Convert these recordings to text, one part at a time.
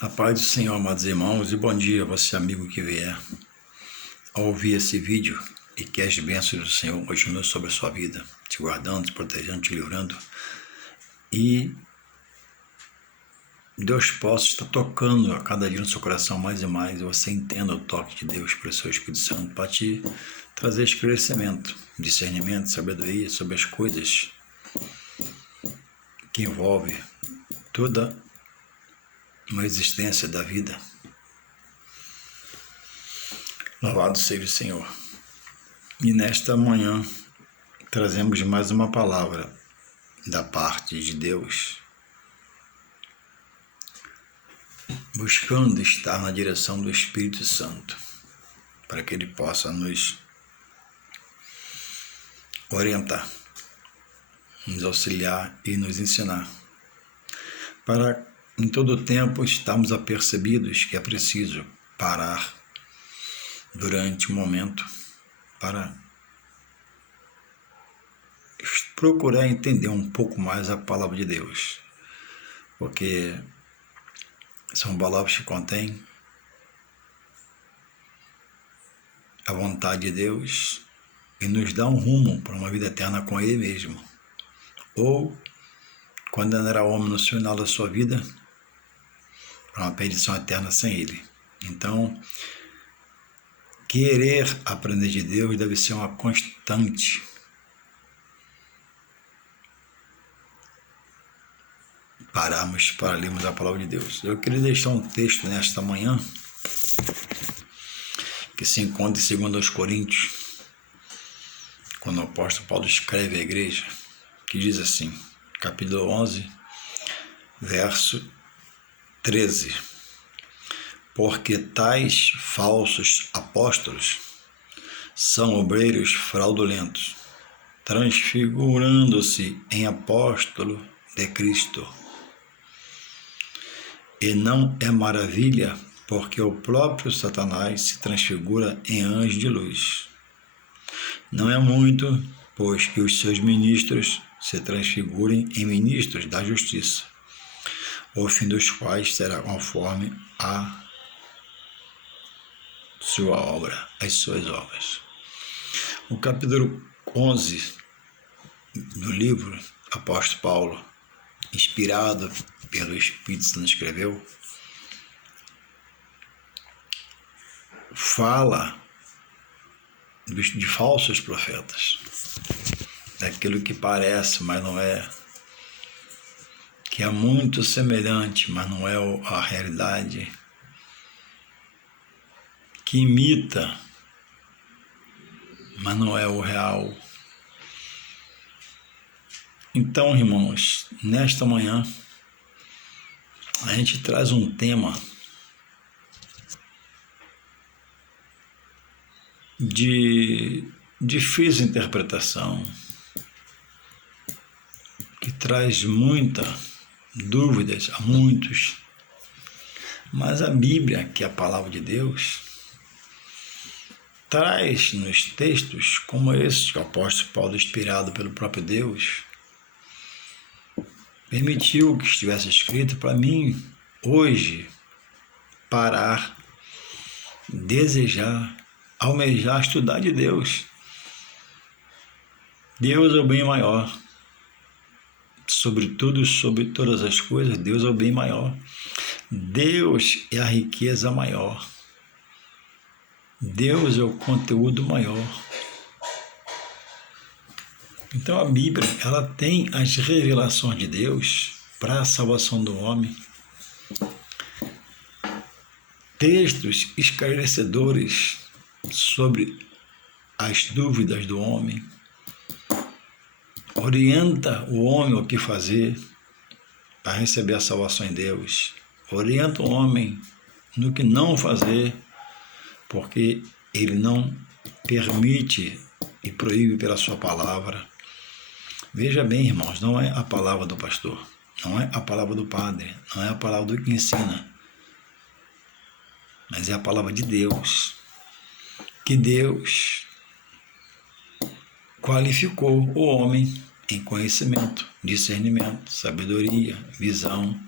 A paz do Senhor, amados irmãos, e bom dia a você, amigo que vier a ouvir esse vídeo, e que as bênçãos do Senhor continuem sobre a sua vida, te guardando, te protegendo, te livrando, e Deus possa estar tocando a cada dia no seu coração mais e mais, e você entenda o toque de Deus pelo seu Espírito Santo para te trazer esclarecimento, discernimento, sabedoria sobre as coisas que envolvem toda uma existência da vida. Louvado seja o Senhor. E nesta manhã trazemos mais uma palavra da parte de Deus, buscando estar na direção do Espírito Santo, para que Ele possa nos orientar, nos auxiliar e nos ensinar, para em todo o tempo estarmos apercebidos que é preciso parar durante um momento para procurar entender um pouco mais a palavra de Deus, porque são palavras que contêm a vontade de Deus e nos dá um rumo para uma vida eterna com Ele mesmo, ou condenará o homem no final da sua vida para uma perdição eterna sem Ele. Então, querer aprender de Deus deve ser uma constante. Pararmos para lermos a palavra de Deus. Eu queria deixar um texto nesta manhã que se encontra em 2 Coríntios, quando o apóstolo Paulo escreve à igreja, que diz assim, capítulo 11, verso 13: porque tais falsos apóstolos são obreiros fraudulentos, transfigurando-se em apóstolo de Cristo. E não é maravilha, porque o próprio Satanás se transfigura em anjo de luz. Não é muito, pois que os seus ministros se transfigurem em ministros da justiça, o fim dos quais será conforme a sua obra, as suas obras. O capítulo 11 do livro, apóstolo Paulo, inspirado pelo Espírito Santo, escreveu, fala de falsos profetas, daquilo que parece, mas não é, que é muito semelhante, mas não é a realidade, que imita, mas não é o real. Então, irmãos, nesta manhã a gente traz um tema de difícil interpretação, que traz muitas dúvidas a muitos, mas a Bíblia, que é a palavra de Deus, traz nos textos como esse que o apóstolo Paulo, inspirado pelo próprio Deus, permitiu que estivesse escrito para mim hoje parar, desejar, almejar estudar de Deus. Deus é o bem maior. Sobretudo, sobre todas as coisas, Deus é o bem maior. Deus é a riqueza maior. Deus é o conteúdo maior. Então a Bíblia, ela tem as revelações de Deus para a salvação do homem. Textos esclarecedores sobre as dúvidas do homem. Orienta o homem o que fazer para receber a salvação em Deus. Orienta o homem no que não fazer, porque ele não permite e proíbe pela sua palavra. Veja bem, irmãos, não é a palavra do pastor, não é a palavra do padre, não é a palavra do que ensina, mas é a palavra de Deus, que Deus qualificou o homem em conhecimento, discernimento, sabedoria, visão,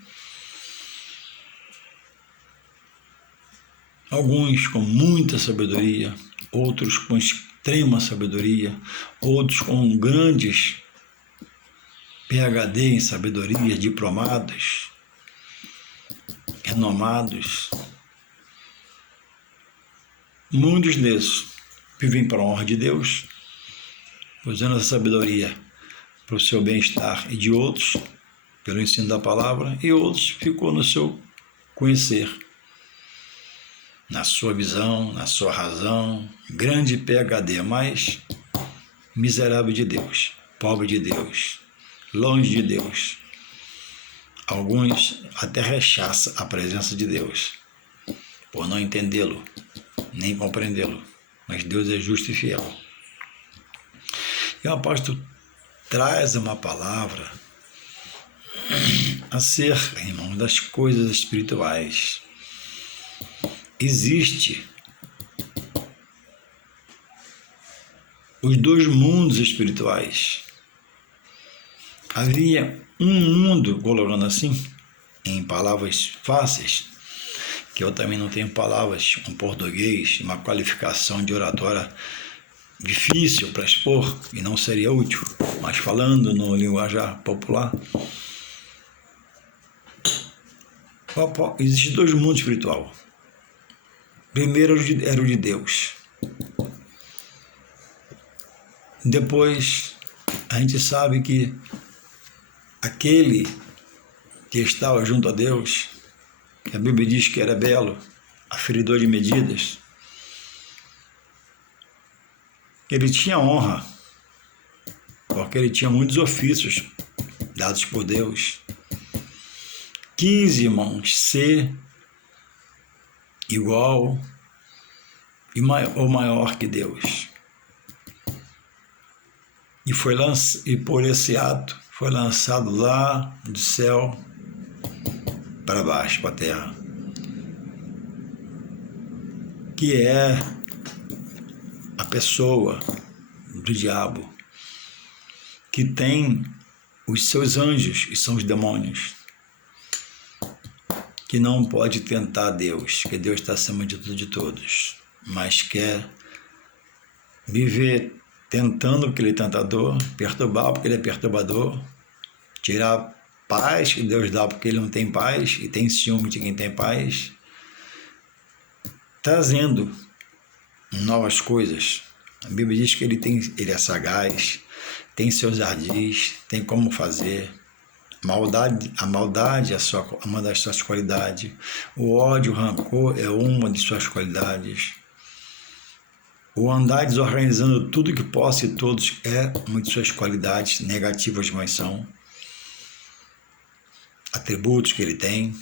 Alguns com muita sabedoria, outros com extrema sabedoria, outros com grandes PhD em sabedoria, diplomados, renomados. Muitos desses vivem para a honra de Deus, usando essa sabedoria para o seu bem-estar, e de outros, pelo ensino da palavra, e outros ficou no seu conhecer, na sua visão, na sua razão, grande PhD, mas miserável de Deus, pobre de Deus, longe de Deus. Alguns até rechaçam a presença de Deus, por não entendê-lo, nem compreendê-lo, mas Deus é justo e fiel. E o apóstolo traz uma palavra acerca, irmãos, das coisas espirituais. Existe os dois mundos espirituais. Havia um mundo, colocando assim, em palavras fáceis, que eu também não tenho palavras, um português, uma qualificação de oratória difícil para expor, e não seria útil, mas falando no linguajar popular, existem dois mundos espirituais. Primeiro era o de Deus. Depois, a gente sabe que aquele que estava junto a Deus, que a Bíblia diz que era belo, aferidor de medidas, ele tinha honra, porque ele tinha muitos ofícios dados por Deus. Quis, irmãos, ser igual ou maior que Deus. E por esse ato foi lançado lá do céu para baixo, para a terra, que é a pessoa do diabo, que tem os seus anjos, e são os demônios, que não pode tentar Deus, que Deus está acima de tudo e de todos, mas quer viver tentando porque ele é tentador, perturbar porque ele é perturbador, tirar paz que Deus dá porque ele não tem paz e tem ciúme de quem tem paz, trazendo novas coisas. A Bíblia diz que ele é sagaz, tem seus ardis, tem como fazer. A maldade é uma das suas qualidades. O ódio, o rancor é uma de suas qualidades. O andar desorganizando tudo que possa e todos é uma de suas qualidades negativas, mas são atributos que ele tem.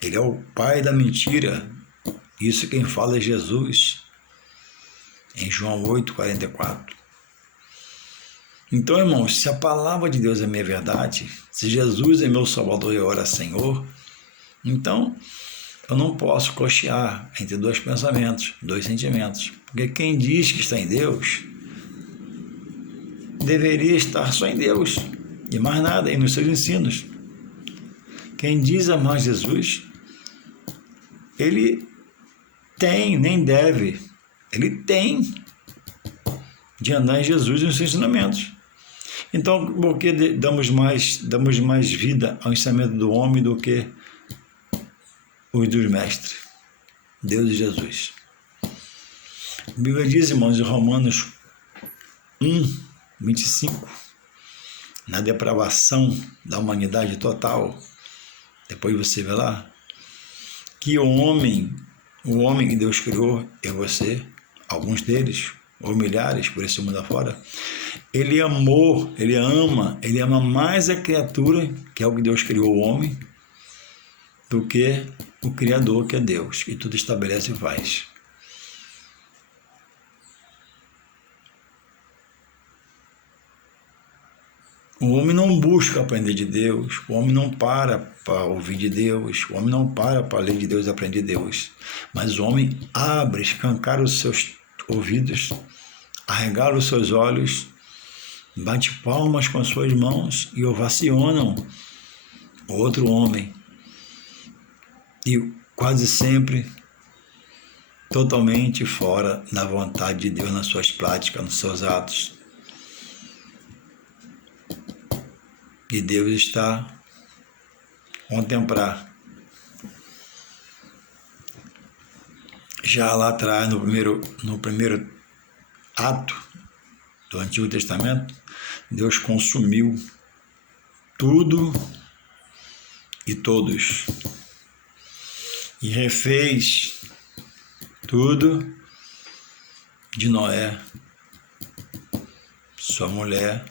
Ele é o pai da mentira. Isso quem fala é Jesus, em João 8:44. Então, irmãos, se a palavra de Deus é minha verdade, se Jesus é meu Salvador e ora Senhor, então eu não posso cochear entre dois pensamentos, dois sentimentos. Porque quem diz que está em Deus, deveria estar só em Deus, e mais nada, e nos seus ensinos. Quem diz amar Jesus, ele tem, nem deve, ele tem de andar em Jesus e nos seus ensinamentos. Então, por que damos mais vida ao ensinamento do homem do que os dos mestres? Deus e Jesus. A Bíblia diz, irmãos, em Romanos 1:25, na depravação da humanidade total, depois você vê lá, que o homem que Deus criou é você, alguns deles, ou milhares por esse mundo afora, ele ama mais a criatura, que é o que Deus criou o homem, do que o Criador, que é Deus, que tudo estabelece e faz. O homem não busca aprender de Deus, o homem não para ouvir de Deus, o homem não para ler de Deus e aprender de Deus, mas o homem abre, escancara os seus ouvidos, arregala os seus olhos, bate palmas com as suas mãos e ovacionam o outro homem. E quase sempre totalmente fora da vontade de Deus nas suas práticas, nos seus atos. E Deus está a contemplar. Já lá atrás, no primeiro ato do Antigo Testamento, Deus consumiu tudo e todos e refez tudo de Noé, sua mulher,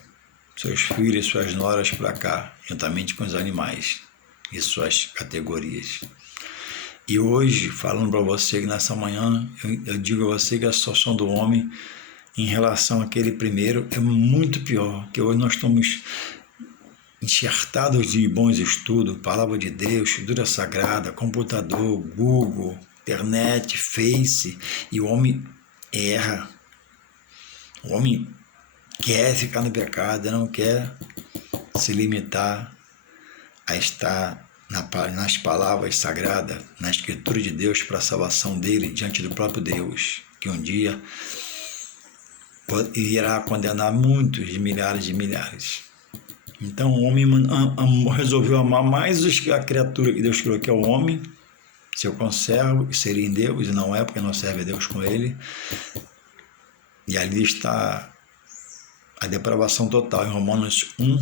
seus filhos e suas noras para cá, juntamente com os animais e suas categorias. E hoje, falando para você que nessa manhã, eu digo a você que a situação do homem em relação àquele primeiro é muito pior, que hoje nós estamos enxertados de bons estudos, palavra de Deus, escritura sagrada, computador, Google, internet, Face, e o homem erra. O homem quer ficar no pecado, não quer se limitar a estar nas palavras sagradas, na escritura de Deus para a salvação dele diante do próprio Deus, que um dia irá condenar muitos de milhares. Então o homem resolveu amar mais a criatura que Deus criou, que é o homem, seu conservo, que seria em Deus, e não é, porque não serve a Deus com ele. E ali está a depravação total, em Romanos 1,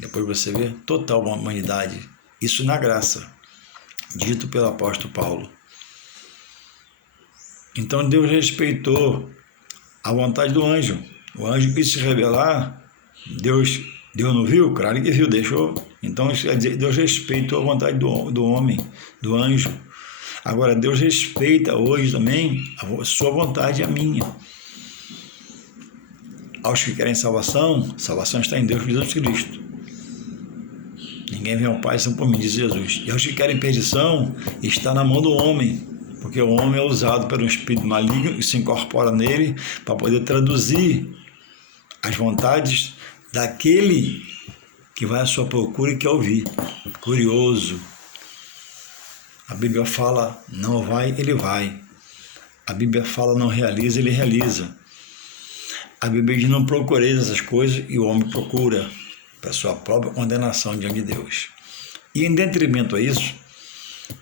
depois você vê, total humanidade. Isso na graça, dito pelo apóstolo Paulo. Então Deus respeitou a vontade do anjo. O anjo quis se revelar, Deus não viu? Claro que viu, deixou. Então isso quer dizer, Deus respeitou a vontade do homem, do anjo. Agora Deus respeita hoje também a sua vontade e a minha. Aos que querem salvação está em Deus, Jesus Cristo. Ninguém vem ao Pai senão por mim, diz Jesus. E aos que querem perdição, está na mão do homem, porque o homem é usado por um espírito maligno que se incorpora nele para poder traduzir as vontades daquele que vai à sua procura e quer ouvir. Curioso. A Bíblia fala, não vai, ele vai. A Bíblia fala, não realiza, ele realiza. A Bíblia diz, não procureis essas coisas, e o homem procura para sua própria condenação diante de Deus. E em detrimento a isso,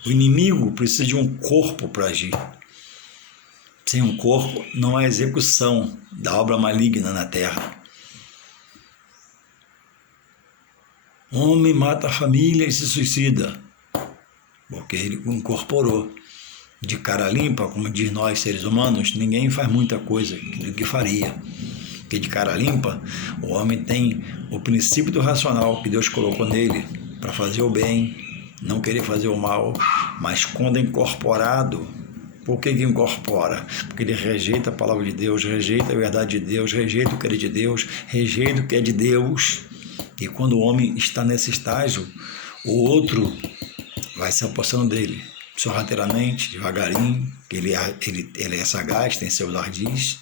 o inimigo precisa de um corpo para agir. Sem um corpo, não há execução da obra maligna na terra. O homem mata a família e se suicida, porque ele incorporou. De cara limpa, como diz nós seres humanos, ninguém faz muita coisa do que faria. Porque de cara limpa, o homem tem o princípio do racional que Deus colocou nele para fazer o bem, não querer fazer o mal, mas quando é incorporado, por que incorpora? Porque ele rejeita a palavra de Deus, rejeita a verdade de Deus, rejeita o que é de Deus, rejeita o que é de Deus. E quando o homem está nesse estágio, o outro vai se apossando dele, sorrateiramente, devagarinho, ele é sagaz, tem seus ardis,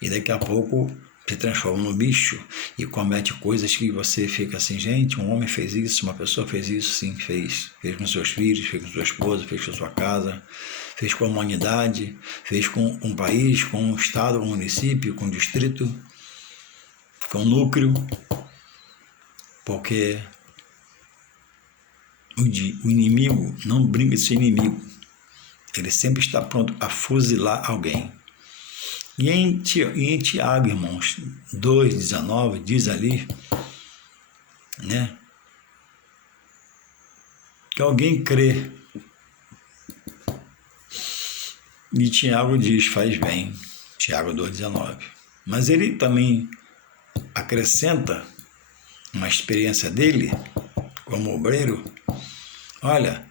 e daqui a pouco se transforma no bicho e comete coisas que você fica assim, gente, um homem fez isso, uma pessoa fez isso, sim, fez com seus filhos, fez com sua esposa, fez com sua casa, fez com a humanidade, fez com um país, com um estado, com um município, com um distrito, com um núcleo, porque o inimigo não brinca de ser inimigo, ele sempre está pronto a fuzilar alguém. E em Tiago, irmãos, 2,19, diz ali, né, que alguém crê. E Tiago diz, faz bem, Tiago 2,19. Mas ele também acrescenta uma experiência dele, como obreiro, olha,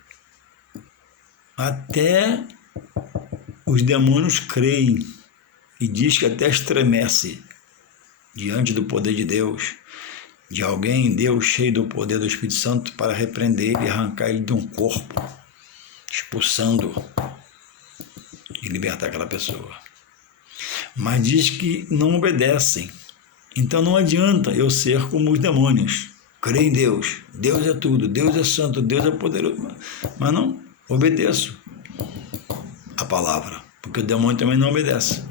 até os demônios creem, e diz que até estremece diante do poder de Deus, de alguém, Deus cheio do poder do Espírito Santo, para repreender ele e arrancar ele de um corpo, expulsando e libertar aquela pessoa. Mas diz que não obedecem. Então não adianta eu ser como os demônios. Creio em Deus. Deus é tudo. Deus é santo. Deus é poderoso. Mas não obedeço a palavra. porque o demônio também não obedece.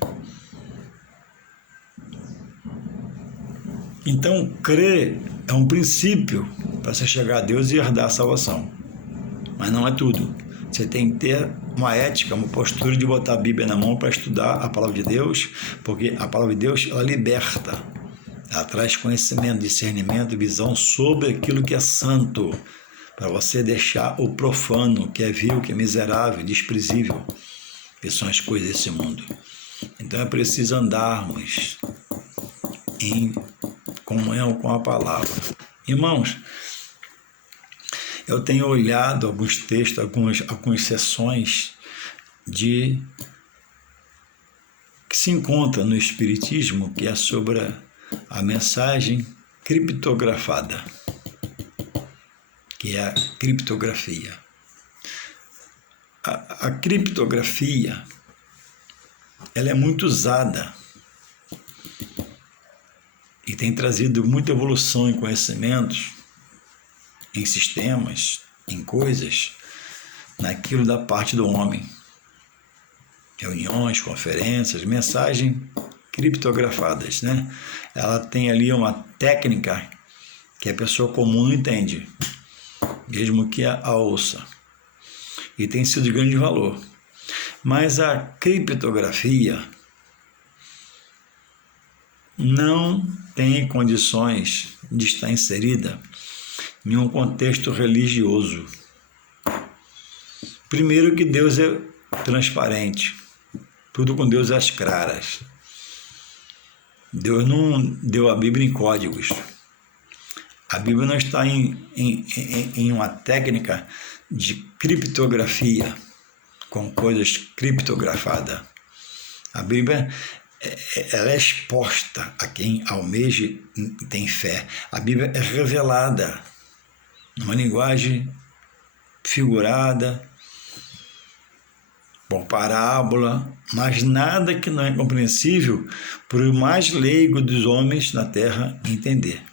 Então, crer é um princípio para você chegar a Deus e herdar a salvação. Mas não é tudo. Você tem que ter uma ética, uma postura de botar a Bíblia na mão para estudar a palavra de Deus, porque a palavra de Deus, ela liberta. Ela traz conhecimento, discernimento, visão sobre aquilo que é santo, para você deixar o profano, que é vil, que é miserável, desprezível, que são as coisas desse mundo. Então é preciso andarmos em comunhão com a palavra. Irmãos, eu tenho olhado alguns textos, algumas sessões que se encontra no Espiritismo, que é sobre a mensagem criptografada, que é a criptografia. A criptografia, ela é muito usada e tem trazido muita evolução em conhecimentos, em sistemas, em coisas, naquilo da parte do homem. Reuniões, conferências, mensagens criptografadas, né? Ela tem ali uma técnica que a pessoa comum não entende, mesmo que a ouça, e tem sido de grande valor. Mas a criptografia não tem condições de estar inserida em um contexto religioso. Primeiro que Deus é transparente, tudo com Deus às claras. Deus não deu a Bíblia em códigos. A Bíblia não está em uma técnica de criptografia, com coisas criptografadas. A Bíblia ela é exposta a quem almeja e tem fé. A Bíblia é revelada numa linguagem figurada, por parábola, mas nada que não é compreensível por o mais leigo dos homens na terra entender.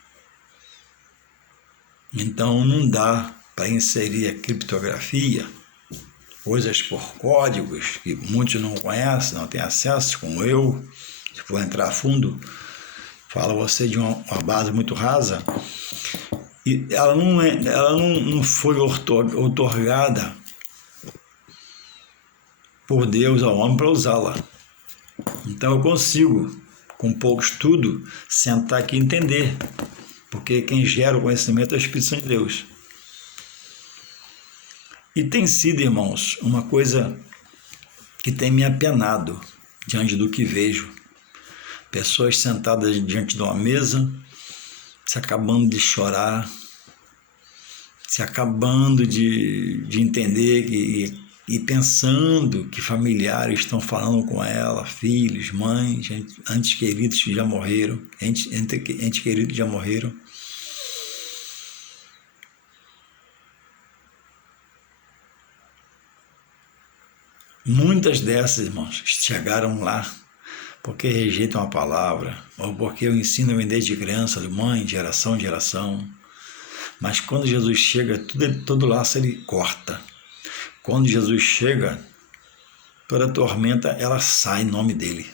Então não dá para inserir a criptografia, coisas por códigos que muitos não conhecem, não têm acesso, como eu. Se for entrar a fundo, fala você de uma base muito rasa, e ela não foi outorgada por Deus ao homem para usá-la. Então eu consigo, com pouco estudo, sentar aqui e entender, porque quem gera o conhecimento é o Espírito Santo de Deus. E tem sido, irmãos, uma coisa que tem me apenado diante do que vejo. Pessoas sentadas diante de uma mesa, se acabando de chorar, se acabando de entender e pensando que familiares estão falando com ela, filhos, mães, entes queridos que já morreram, entes queridos que já morreram. Muitas dessas, irmãos, chegaram lá porque rejeitam a palavra, ou porque eu ensino desde criança, de mãe, de geração em geração. Mas quando Jesus chega, todo laço ele corta. Quando Jesus chega, toda tormenta ela sai em nome dele.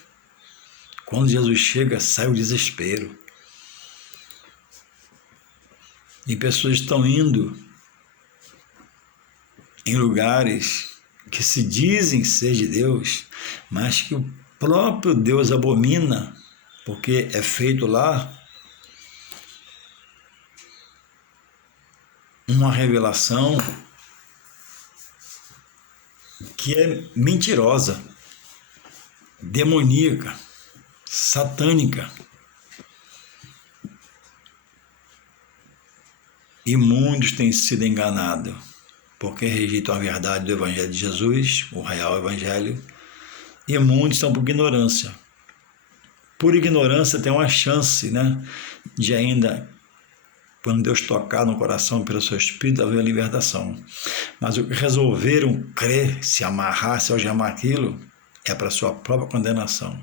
Quando Jesus chega, sai o desespero. E pessoas estão indo em lugares que se dizem ser de Deus, mas que o próprio Deus abomina, porque é feito lá uma revelação que é mentirosa, demoníaca, satânica. E muitos têm sido enganados, porque rejeitam a verdade do Evangelho de Jesus, o real Evangelho, e muitos estão por ignorância. Por ignorância tem uma chance, né, de ainda, quando Deus tocar no coração pelo seu Espírito, haver a libertação. Mas o que resolveram crer, se amarrar, se algemar aquilo, é para a sua própria condenação.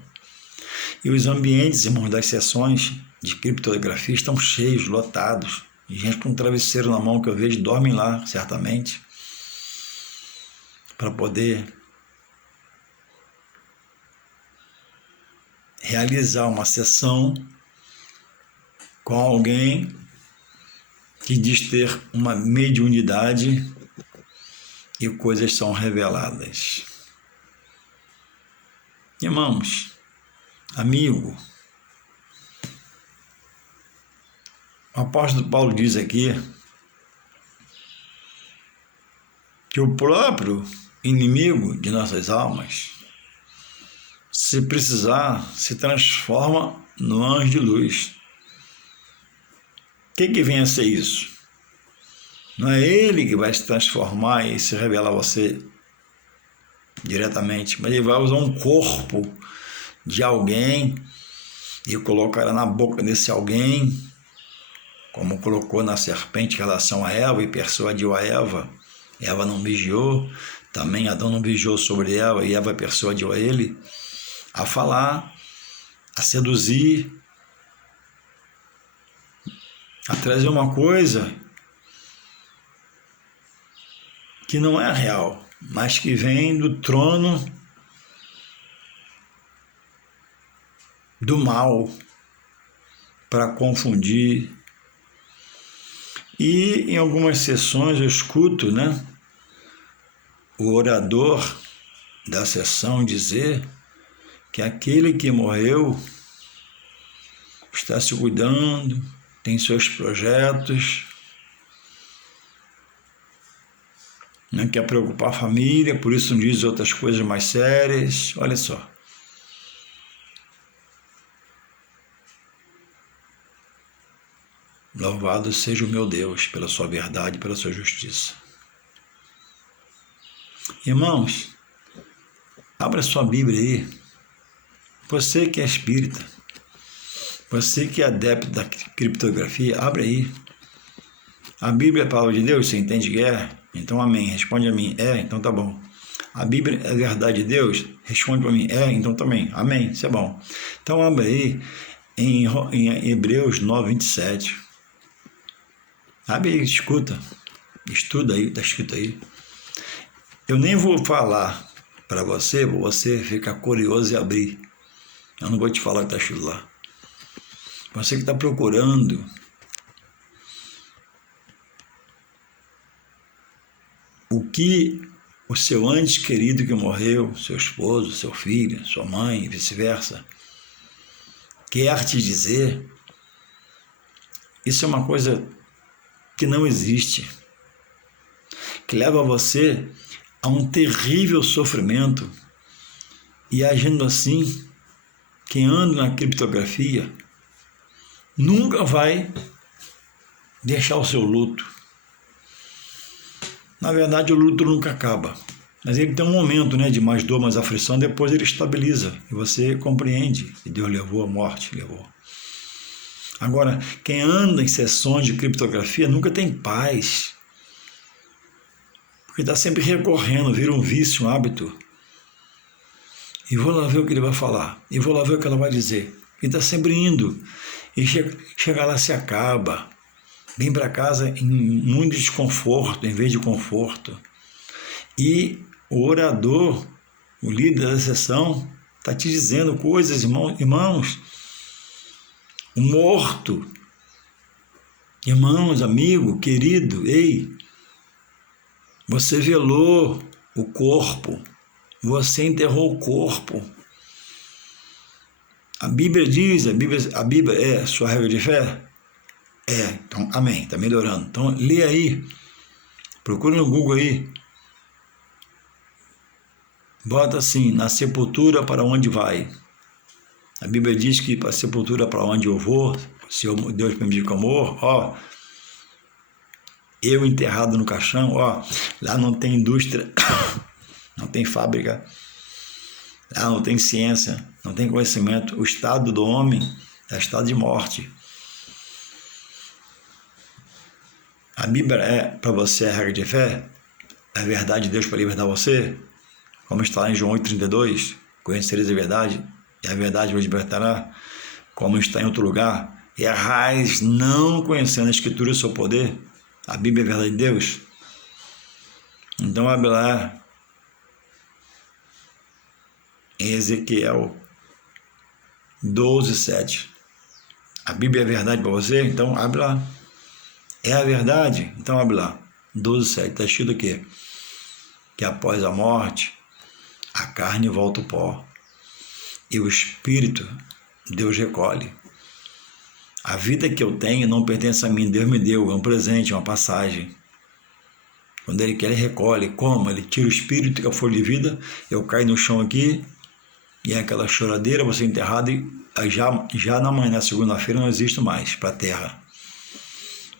E os ambientes, irmãos, das sessões de criptografia estão cheios, lotados. E gente com um travesseiro na mão que eu vejo, dormem lá, certamente, para poder realizar uma sessão com alguém que diz ter uma mediunidade e coisas são reveladas. Irmãos, amigo, o apóstolo Paulo diz aqui que o próprio inimigo de nossas almas, se precisar, se transforma no anjo de luz. O que vem a ser isso? Não é ele que vai se transformar e se revelar a você diretamente, mas ele vai usar um corpo de alguém e colocará na boca desse alguém, como colocou na serpente em relação a Eva e persuadiu a Eva. Eva não vigiou, também Adão não vigiou sobre Eva e Eva persuadiu a ele a falar, a seduzir, a trazer uma coisa que não é real, mas que vem do trono do mal para confundir. E em algumas sessões eu escuto, o orador da sessão dizer que aquele que morreu está se cuidando, tem seus projetos, não quer preocupar a família, por isso não diz outras coisas mais sérias. Olha só. Louvado seja o meu Deus pela sua verdade, pela sua justiça. Irmãos, abra sua Bíblia aí. Você que é espírita, você que é adepto da criptografia, abre aí. A Bíblia é a palavra de Deus, você entende que é? Então amém, responde a mim. É, então tá bom. A Bíblia é a verdade de Deus? Responde para mim. É, então também. Amém, isso é bom. Então abre aí em Hebreus 9, 27. Abre aí, escuta. Estuda aí, está escrito aí. Eu nem vou falar para você ficar curioso e abrir. Eu não vou te falar o que está escrito lá. Você que está procurando o que o seu antes querido que morreu, seu esposo, seu filho, sua mãe, vice-versa, quer te dizer, isso é uma coisa que não existe, que leva você a um terrível sofrimento. E agindo assim, quem anda na criptografia nunca vai deixar o seu luto. Na verdade, o luto nunca acaba, mas ele tem um momento, de mais dor, mais aflição, depois ele estabiliza e você compreende que Deus levou a morte, levou. Agora, quem anda em sessões de criptografia nunca tem paz, porque está sempre recorrendo, vira um vício, um hábito. E vou lá ver o que ele vai falar, e vou lá ver o que ela vai dizer. E está sempre indo, e chega lá, se acaba. Vem para casa em muito desconforto, em vez de conforto. E o orador, o líder da sessão, está te dizendo coisas, irmãos. O morto, irmãos, amigo, querido, ei, você velou o corpo, você enterrou o corpo. A Bíblia diz, a Bíblia é sua regra de fé? É, então, amém, está melhorando. Então, lê aí, procura no Google aí, bota assim, na sepultura para onde vai. A Bíblia diz que para a sepultura para onde eu vou, se Deus permitir que eu morra, eu enterrado no caixão, lá não tem indústria, não tem fábrica, lá não tem ciência, não tem conhecimento. O estado do homem é estado de morte. A Bíblia é para você a regra de fé? É a verdade de Deus para libertar você? Como está lá em João 8,32, conhecereis a verdade, e a verdade vos libertará. Como está em outro lugar, errais não conhecendo a Escritura e o seu poder. A Bíblia é a verdade de Deus. Então abre lá em Ezequiel 12:7. A Bíblia é verdade para você? Então abre lá. É a verdade? Então abre lá. 12:7. Está escrito o quê? Que após a morte, a carne volta ao pó. E o espírito, Deus recolhe. A vida que eu tenho não pertence a mim, Deus me deu, é um presente, é uma passagem. Quando Ele quer, Ele recolhe. Como? Ele tira o espírito, que é a folha de vida, eu caio no chão aqui, e é aquela choradeira, você enterrado, e já na manhã, na segunda-feira, não existo mais para a terra.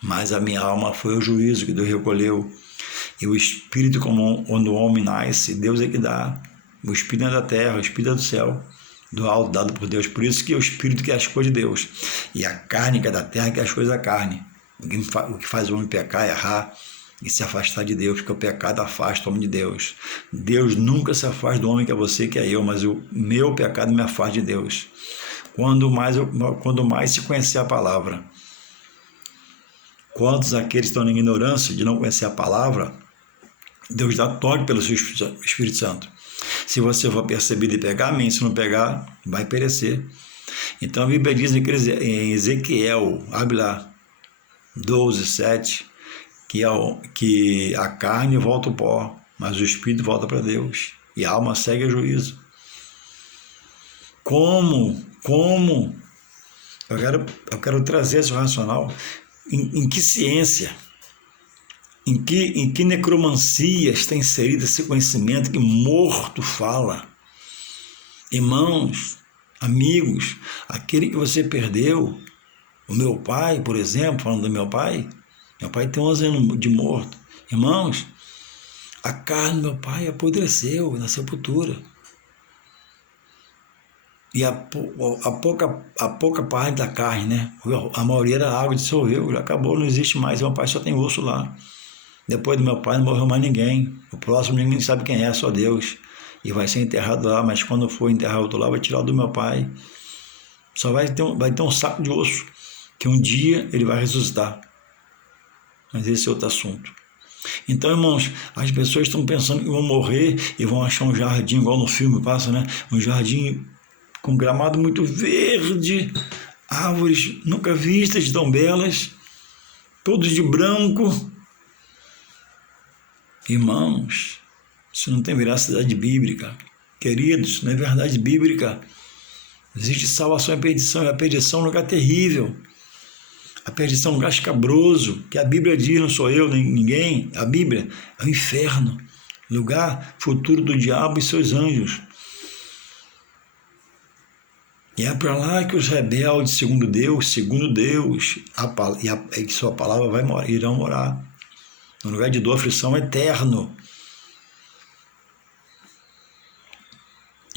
Mas a minha alma foi o juízo que Deus recolheu. E o espírito, como quando o homem nasce, Deus é que dá. O espírito é da terra, o espírito é do céu, do alto, dado por Deus. Por isso que o espírito quer as coisas de Deus. E a carne que é da terra quer as coisas da carne. O que faz o homem pecar, errar e se afastar de Deus, porque o pecado afasta o homem de Deus. Deus nunca se afasta do homem que é você, que é eu, mas o meu pecado me afasta de Deus. Quando mais se conhecer a palavra. Quantos aqueles estão em ignorância de não conhecer a palavra, Deus dá toque pelo seu Espírito Santo. Se você for percebido e pegar, amém. Se não pegar, vai perecer. Então a Bíblia diz em Ezequiel, abre lá, 12:7, que a carne volta ao pó, mas o Espírito volta para Deus. E a alma segue a juízo. Como? Eu quero trazer esse racional. Em que ciência, em que necromancia está inserido esse conhecimento que morto fala? Irmãos, amigos, aquele que você perdeu, o meu pai, por exemplo, falando do meu pai tem 11 anos de morto. Irmãos, a carne do meu pai apodreceu na sepultura. E a pouca parte da carne, né? A maioria da água dissolveu, já acabou, não existe mais. Meu pai só tem osso lá. Depois do meu pai não morreu mais ninguém. O próximo ninguém sabe quem é, só Deus. E vai ser enterrado lá, mas quando for enterrar outro lá, vai tirar do meu pai. Só vai ter um saco de osso, que um dia ele vai ressuscitar. Mas esse é outro assunto. Então, irmãos, as pessoas estão pensando que vão morrer e vão achar um jardim, igual no filme passa, né? Um jardim com gramado muito verde, árvores nunca vistas tão belas, todos de branco. Irmãos, isso não tem veracidade bíblica. Queridos, não é verdade bíblica. Existe salvação e perdição, e a perdição é um lugar terrível. A perdição é um lugar escabroso, que a Bíblia diz, não sou eu, nem ninguém, a Bíblia é o inferno, lugar futuro do diabo e seus anjos. E é para lá que os rebeldes, segundo Deus, e sua palavra irão morar. No lugar de dor, aflição eterno.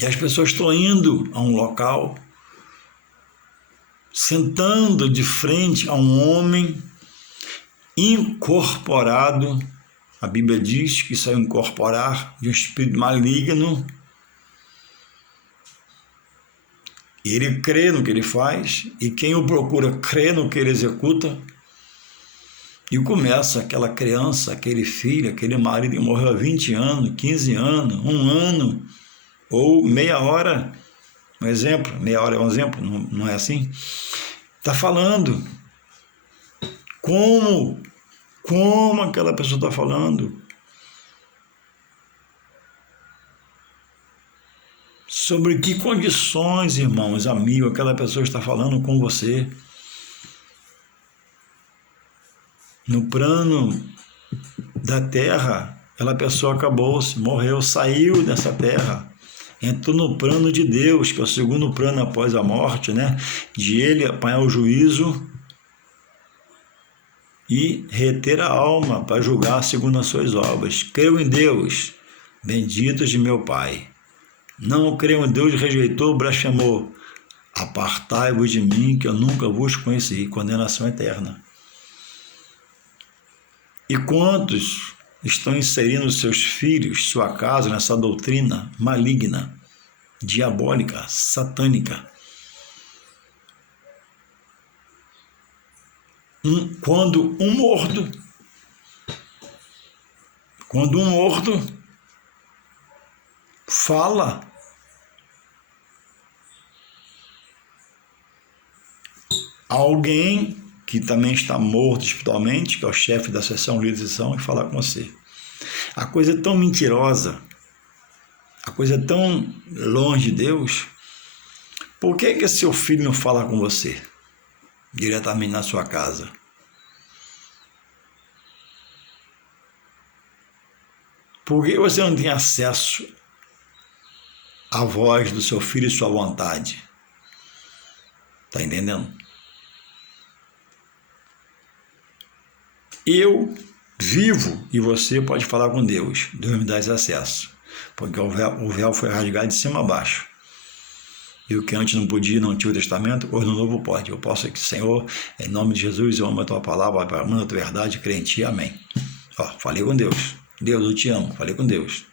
E as pessoas estão indo a um local, sentando de frente a um homem incorporado. A Bíblia diz que isso é incorporar de um espírito maligno. Ele crê no que ele faz, e quem o procura crê no que ele executa, e começa aquela criança, aquele filho, aquele marido que morreu há 20 anos, 15 anos, 1 ano, ou meia hora, um exemplo, meia hora é um exemplo, não é assim? Está falando como aquela pessoa está falando, sobre que condições, irmãos, amigos, aquela pessoa está falando com você. No plano da terra, aquela pessoa acabou-se, morreu, saiu dessa terra, entrou no plano de Deus, que é o segundo plano após a morte, né? De ele apanhar o juízo e reter a alma para julgar segundo as suas obras. Creu em Deus, benditos de meu Pai. Não creu em Deus, rejeitou, blasfemou. Apartai-vos de mim, que eu nunca vos conheci. Condenação eterna. E quantos estão inserindo seus filhos, sua casa, nessa doutrina maligna, diabólica, satânica? Quando um morto fala, alguém que também está morto espiritualmente, que é o chefe da sessão, líder da sessão, e falar com você. A coisa é tão mentirosa, a coisa é tão longe de Deus. Por que seu filho não fala com você diretamente na sua casa? Por que você não tem acesso à voz do seu filho e sua vontade? Está entendendo? Eu vivo e você pode falar com Deus. Deus me dá esse acesso. Porque o véu foi rasgado de cima a baixo. E o que antes não podia, no Antigo Testamento, hoje no Novo pode. Eu posso aqui, Senhor, em nome de Jesus, eu amo a tua palavra, amo a tua verdade, creio em ti, amém. Ó, falei com Deus. Deus, eu te amo, falei com Deus.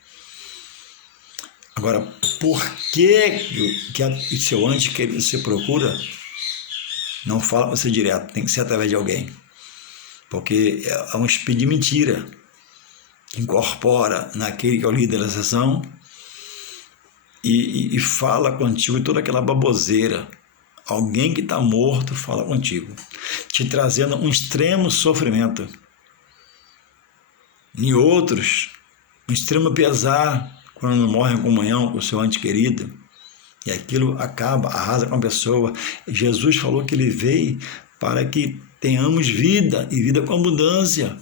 Agora, por que seu antes que você procura não fala com você direto? Tem que ser através de alguém. Porque é um espírito de mentira que incorpora naquele que é o líder da sessão e fala contigo toda aquela baboseira. Alguém que está morto fala contigo, te trazendo um extremo sofrimento. E outros, um extremo pesar, quando morrem em comunhão com o seu ente querido. E aquilo acaba, arrasa com a pessoa. Jesus falou que ele veio para que tenhamos vida e vida com abundância.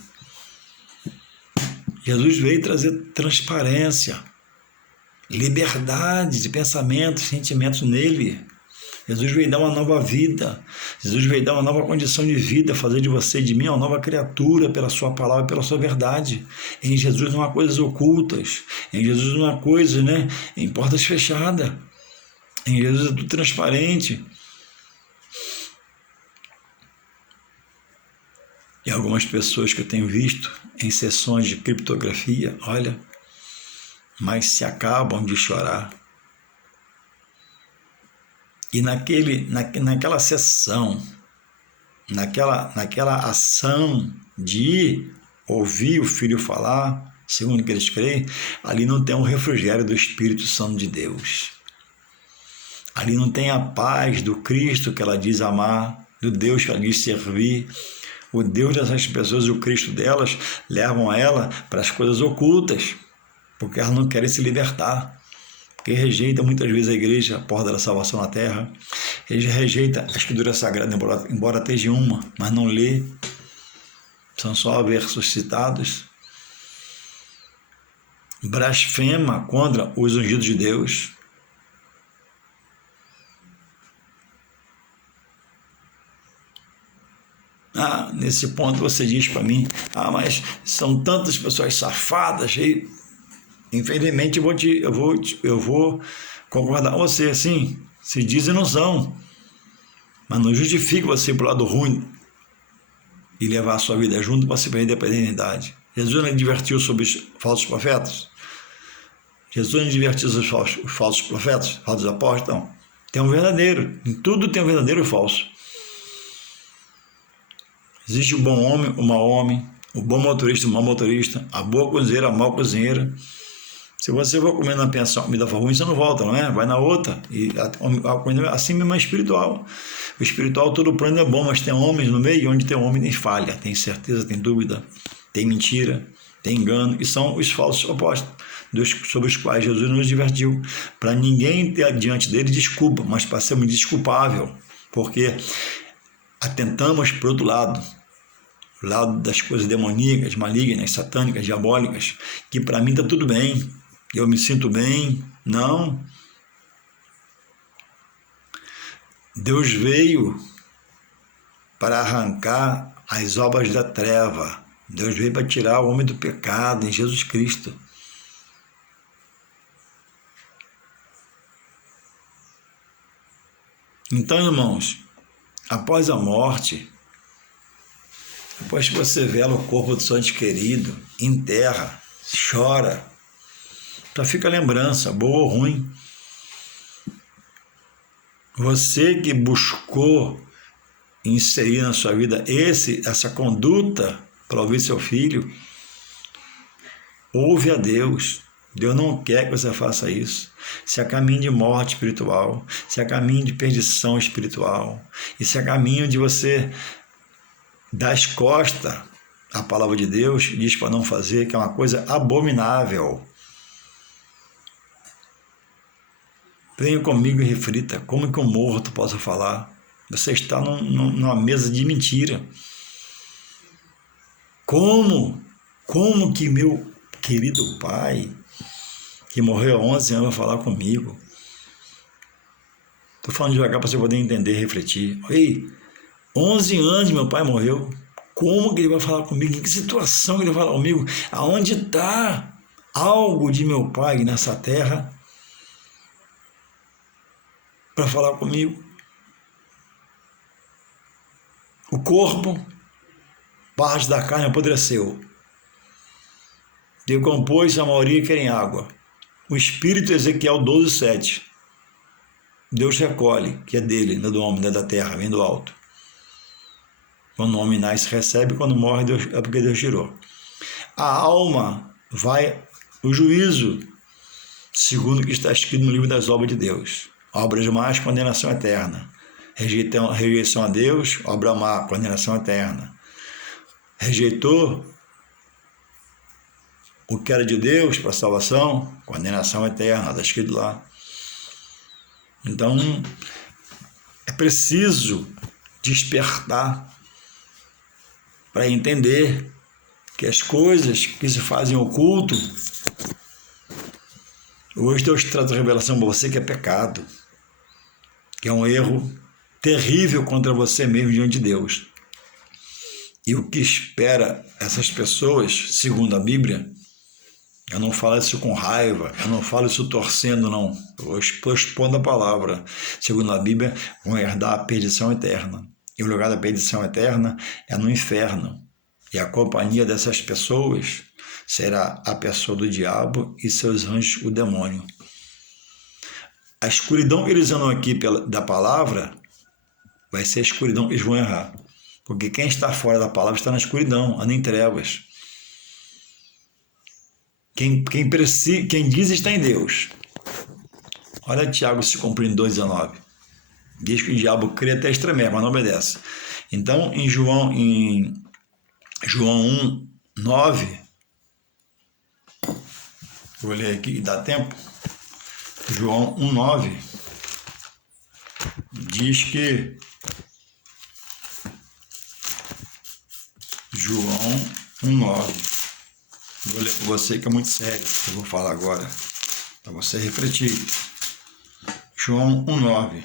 Jesus veio trazer transparência, liberdade de pensamentos, sentimentos nele. Jesus veio dar uma nova vida. Jesus veio dar uma nova condição de vida, fazer de você e de mim uma nova criatura pela sua palavra, pela sua verdade. Em Jesus não há coisas ocultas. Em Jesus não há coisas, em portas fechadas. Em Jesus é tudo transparente. E algumas pessoas que eu tenho visto em sessões de criptografia, olha, mas se acabam de chorar. E naquela sessão, naquela ação de ouvir o filho falar, segundo que eles creem, ali não tem um refrigério do Espírito Santo de Deus. Ali não tem a paz do Cristo que ela diz amar, do Deus que ela diz servir. O Deus dessas pessoas e o Cristo delas levam ela para as coisas ocultas, porque elas não querem se libertar. Porque rejeita muitas vezes a igreja, a porta da salvação na terra. Ele rejeita a Escritura Sagrada, embora esteja uma, mas não lê. São só versos citados. Blasfema contra os ungidos de Deus. Nesse ponto você diz para mim, mas são tantas pessoas safadas, e infelizmente eu vou concordar com você, sim, se dizem não são, mas não justifica você ir para o lado ruim e levar a sua vida junto para se perder para a eternidade. Jesus não advertiu sobre os falsos profetas? Jesus não advertiu sobre os falsos profetas, falsos apóstolos? Não. Tem um verdadeiro, em tudo tem um verdadeiro e o falso. Existe o bom homem, o mau homem, o bom motorista, o mau motorista, a boa cozinheira, a mau cozinheira. Se você for comer na pensão, comida for ruim, você não volta, não é? Vai na outra. E assim mesmo é espiritual. O espiritual, todo plano é bom, mas tem homens no meio, e onde tem homem tem falha, tem certeza, tem dúvida, tem mentira, tem engano, e são os falsos opostos, sobre os quais Jesus nos divertiu. Para ninguém ter diante dele desculpa, mas para sermos desculpável, porque atentamos para o outro lado, o lado das coisas demoníacas, malignas, satânicas, diabólicas, que para mim está tudo bem, eu me sinto bem. Não. Deus veio para arrancar as obras da treva. Deus veio para tirar o homem do pecado em Jesus Cristo. Então, irmãos, após a morte, depois que você vela o corpo do seu ente querido, enterra, chora, só fica a lembrança, boa ou ruim. Você que buscou inserir na sua vida essa conduta para ouvir seu filho, ouve a Deus, Deus não quer que você faça isso. Isso é caminho de morte espiritual, isso é caminho de perdição espiritual, isso é caminho de você dar as costas à palavra de Deus, diz para não fazer, que é uma coisa abominável. Venha comigo e reflita, como que um morto possa falar? Você está numa mesa de mentira. Como que meu querido pai, que morreu há 11 anos, vai falar comigo? Estou falando devagar para você poder entender e refletir. Ei, 11 anos meu pai morreu. Como que ele vai falar comigo? Em que situação que ele vai falar comigo? Aonde está algo de meu pai nessa terra para falar comigo? O corpo, parte da carne apodreceu. Decompôs a maioria querem água. O espírito, Ezequiel 12:7. Deus recolhe, que é dele, não é do homem, não é da terra, vem do alto. Quando o homem nasce, recebe, quando morre, Deus, é porque Deus tirou. A alma vai o juízo, segundo o que está escrito no livro das obras de Deus. Obras más, condenação eterna. Rejeição a Deus, obra má, condenação eterna. Rejeitou o que era de Deus para salvação, condenação eterna, está escrito lá. Então, é preciso despertar para entender que as coisas que se fazem oculto, hoje Deus traz a revelação para você que é pecado, que é um erro terrível contra você mesmo diante de Deus. E o que espera essas pessoas, segundo a Bíblia, eu não falo isso com raiva, eu não falo isso torcendo, não. Eu estou expondo a palavra. Segundo a Bíblia, vão herdar a perdição eterna. E o lugar da perdição eterna é no inferno. E a companhia dessas pessoas será a pessoa do diabo e seus anjos, o demônio. A escuridão que eles andam aqui da palavra vai ser a escuridão que eles vão errar. Porque quem está fora da palavra está na escuridão, anda em trevas. Quem diz está em Deus. Olha Tiago se cumprindo 2,19. Diz que o diabo crê até extremar, mas não obedece. Então, em João 1:9, vou ler aqui e dá tempo. João 1:9 diz que João 1:9. Vou ler para você que é muito sério, que eu vou falar agora, para você refletir. João 1:9.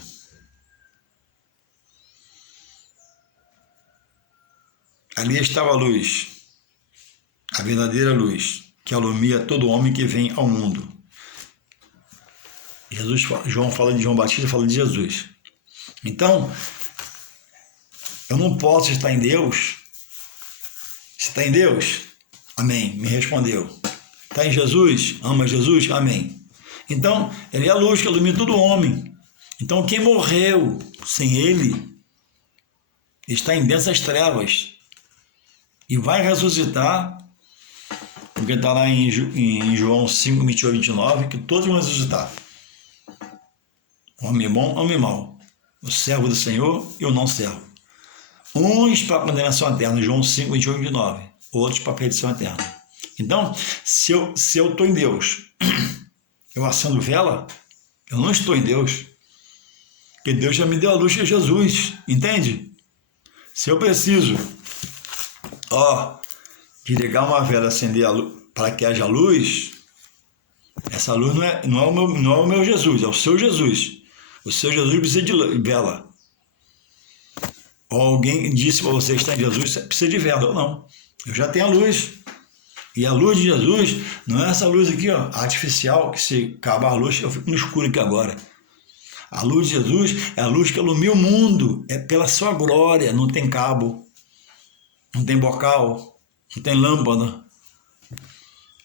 Ali estava a luz, a verdadeira luz, que alumia todo homem que vem ao mundo. João fala de João Batista, fala de Jesus. Então, eu não posso estar em Deus. Está em Deus? Amém. Me respondeu. Está em Jesus? Ama Jesus? Amém. Então, ele é a luz que ilumina todo homem. Então, quem morreu sem ele está em densas trevas e vai ressuscitar, porque está lá em João 5:28-29, que todos vão ressuscitar. O homem bom, o homem mau. O servo do Senhor e o não servo. Uns para a condenação eterna, João 5:28-29. Outros para a perdição eterna. Então, se eu estou em Deus, eu acendo vela, eu não estou em Deus. Porque Deus já me deu a luz que é Jesus, entende? Se eu preciso, de ligar uma vela, acender a luz, para que haja luz, essa luz não é o meu Jesus, é o seu Jesus. O seu Jesus precisa de vela. Ou alguém disse para você que está em Jesus, você precisa de vela. Eu não. Eu já tenho a luz. E a luz de Jesus não é essa luz aqui, artificial, que se acabar a luz, eu fico no escuro aqui agora. A luz de Jesus é a luz que ilumina o mundo. É pela sua glória. Não tem cabo, não tem bocal, não tem lâmpada.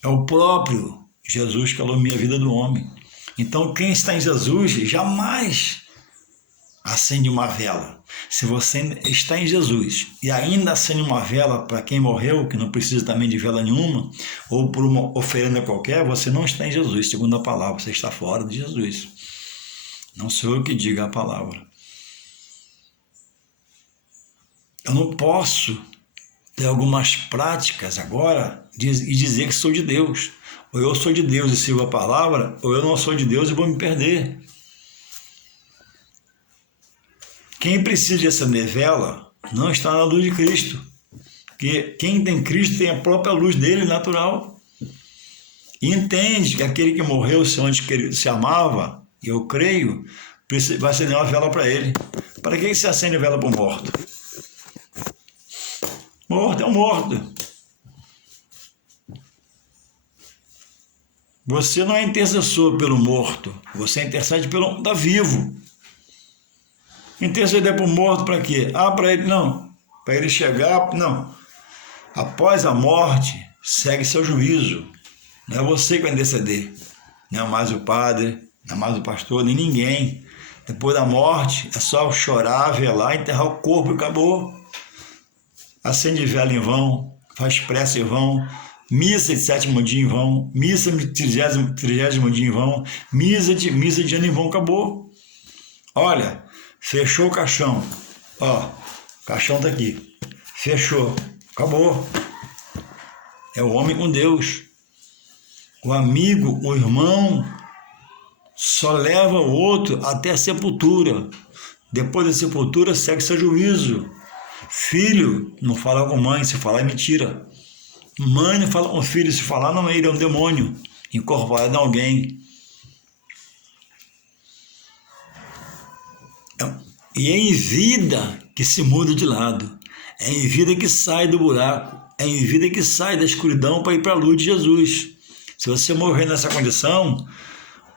É o próprio Jesus que ilumina a vida do homem. Então, quem está em Jesus jamais acende uma vela. Se você está em Jesus e ainda acende uma vela para quem morreu, que não precisa também de vela nenhuma, ou por uma oferenda qualquer, você não está em Jesus, segundo a palavra, você está fora de Jesus. Não sou eu que diga a palavra. Eu não posso ter algumas práticas agora e dizer que sou de Deus. Ou eu sou de Deus e sigo a palavra, ou eu não sou de Deus e vou me perder. Quem precisa de acender vela não está na luz de Cristo. Porque quem tem Cristo tem a própria luz dele natural. E entende que aquele que morreu, se amava, e eu creio, vai acender uma vela para ele. Para que você acende vela para o morto? Morto é um morto. Você não é intercessor pelo morto, você intercede pelo que está vivo. Interceder para o morto para quê? Para ele não. Para ele chegar, não. Após a morte, segue seu juízo. Não é você que vai interceder. Não é mais o padre, não é mais o pastor, nem ninguém. Depois da morte, é só chorar, velar, enterrar o corpo e acabou. Acende vela em vão, faz prece em vão, missa de 7º dia em vão, missa de 30º dia em vão, missa de ano em vão, acabou. Olha, fechou o caixão, ó, o caixão tá aqui, fechou, acabou. É o homem com Deus. O amigo, o irmão, só leva o outro até a sepultura. Depois da sepultura segue seu juízo. Filho não fala com mãe, se falar é mentira. Mãe não fala com filho, se falar não, ele é um demônio incorporado em alguém. E é em vida que se muda de lado. É em vida que sai do buraco. É em vida que sai da escuridão para ir para a luz de Jesus. Se você morrer nessa condição,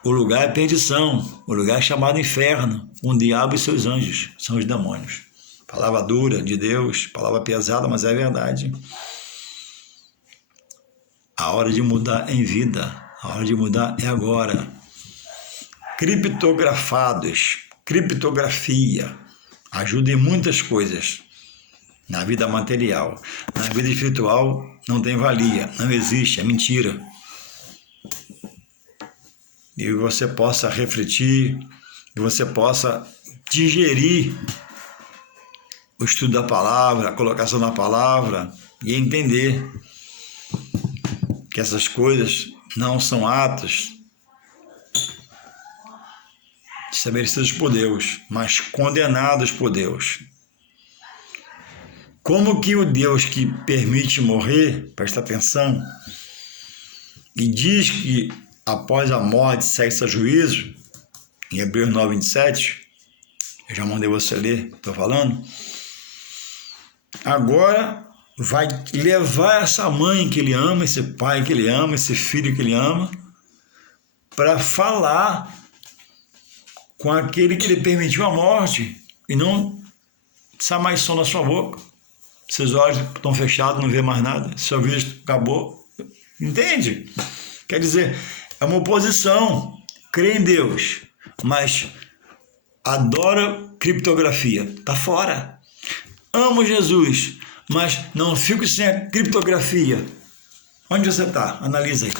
o lugar é perdição. O lugar é chamado inferno. O diabo e seus anjos são os demônios. Palavra dura de Deus, palavra pesada, mas é verdade. A hora de mudar é em vida. A hora de mudar é agora. Criptografados. Criptografia ajuda em muitas coisas na vida material. Na vida espiritual não tem valia, não existe, é mentira. E você possa refletir, e você possa digerir o estudo da palavra, a colocação da palavra e entender que essas coisas não são atos estabelecidos por Deus, mas condenados por Deus. Como que o Deus que permite morrer, presta atenção, e diz que após a morte segue-se a juízo, em Hebreus 9, 27, eu já mandei você ler, estou falando, agora vai levar essa mãe que ele ama, esse pai que ele ama, esse filho que ele ama, para falar com aquele que lhe permitiu a morte e não sai mais som na sua boca. Seus olhos estão fechados, não vê mais nada, seu ouvido acabou. Entende? Quer dizer, é uma oposição. Crê em Deus, mas adora criptografia. Está fora. Amo Jesus, mas não fico sem a criptografia. Onde você está? Analisa aí.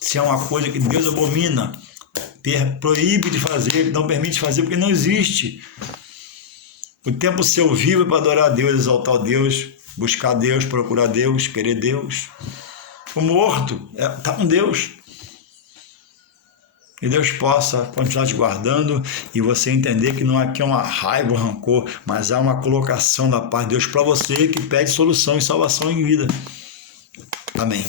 Se é uma coisa que Deus abomina, proíbe de fazer, não permite fazer, porque não existe. O tempo seu vivo é para adorar a Deus, exaltar a Deus, buscar Deus, procurar Deus, querer Deus. O morto está com Deus. Que Deus possa continuar te guardando e você entender que não é uma raiva, um rancor, mas há uma colocação da paz de Deus para você que pede solução e salvação em vida. Amém.